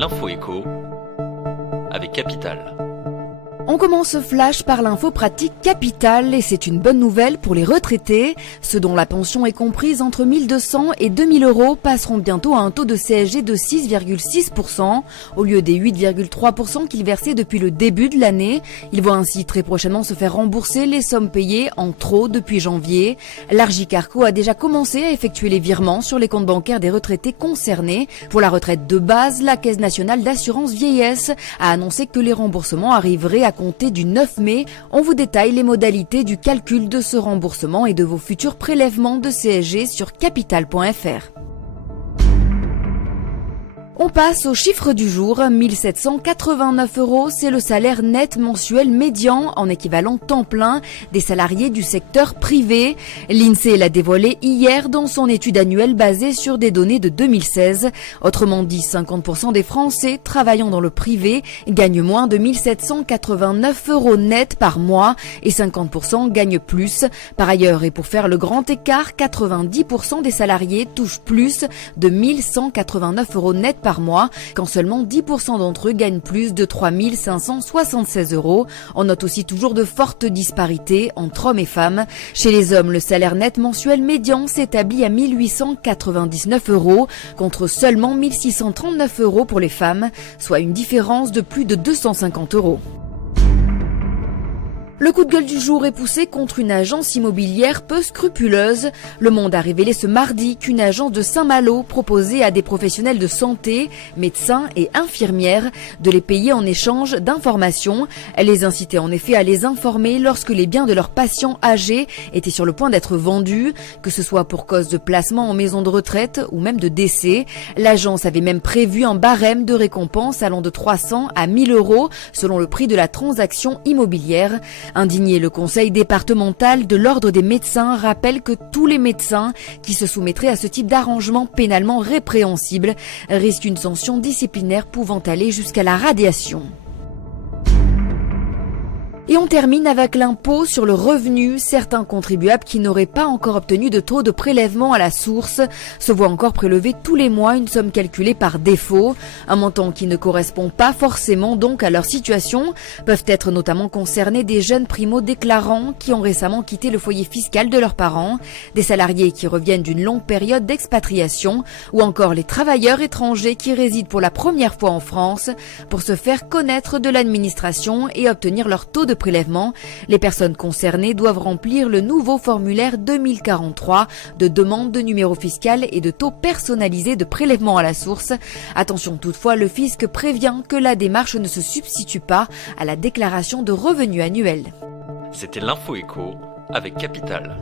L'info éco avec Capital. On commence ce flash par l'info pratique Capital et c'est une bonne nouvelle pour les retraités. Ceux dont la pension est comprise entre 1 200 et 2 000 euros passeront bientôt à un taux de CSG de 6,6% au lieu des 8,3% qu'ils versaient depuis le début de l'année. Ils vont ainsi très prochainement se faire rembourser les sommes payées en trop depuis janvier. L'Argicarco a déjà commencé à effectuer les virements sur les comptes bancaires des retraités concernés. Pour la retraite de base, la Caisse nationale d'assurance vieillesse a annoncé que les remboursements arriveraient à compter du 9 mai. On vous détaille les modalités du calcul de ce remboursement et de vos futurs prélèvements de CSG sur capital.fr. On passe au chiffre du jour, 1 789 euros, c'est le salaire net mensuel médian en équivalent temps plein des salariés du secteur privé. L'INSEE l'a dévoilé hier dans son étude annuelle basée sur des données de 2016. Autrement dit, 50% des Français travaillant dans le privé gagnent moins de 1 789 euros net par mois et 50% gagnent plus. Par ailleurs, et pour faire le grand écart, 90% des salariés touchent plus de 1 189 euros net par mois, quand seulement 10% d'entre eux gagnent plus de 3 576 euros. On note aussi toujours de fortes disparités entre hommes et femmes. Chez les hommes, le salaire net mensuel médian s'établit à 1 899 euros, contre seulement 1 639 euros pour les femmes, soit une différence de plus de 250 euros. Le coup de gueule du jour est poussé contre une agence immobilière peu scrupuleuse. Le Monde a révélé ce mardi qu'une agence de Saint-Malo proposait à des professionnels de santé, médecins et infirmières, de les payer en échange d'informations. Elle les incitait en effet à les informer lorsque les biens de leurs patients âgés étaient sur le point d'être vendus, que ce soit pour cause de placement en maison de retraite ou même de décès. L'agence avait même prévu un barème de récompense allant de 300 à 1 000 euros selon le prix de la transaction immobilière. Indigné, le conseil départemental de l'ordre des médecins rappelle que tous les médecins qui se soumettraient à ce type d'arrangement pénalement répréhensible risquent une sanction disciplinaire pouvant aller jusqu'à la radiation. Et on termine avec l'impôt sur le revenu. Certains contribuables qui n'auraient pas encore obtenu de taux de prélèvement à la source se voient encore prélever tous les mois une somme calculée par défaut. Un montant qui ne correspond pas forcément donc à leur situation. Peuvent être notamment concernés des jeunes primo-déclarants qui ont récemment quitté le foyer fiscal de leurs parents, des salariés qui reviennent d'une longue période d'expatriation ou encore les travailleurs étrangers qui résident pour la première fois en France pour se faire connaître de l'administration et obtenir leur taux de prélèvement. Les personnes concernées doivent remplir le nouveau formulaire 2043 de demande de numéro fiscal et de taux personnalisé de prélèvement à la source. Attention toutefois, le fisc prévient que la démarche ne se substitue pas à la déclaration de revenus annuels. C'était l'info éco avec Capital.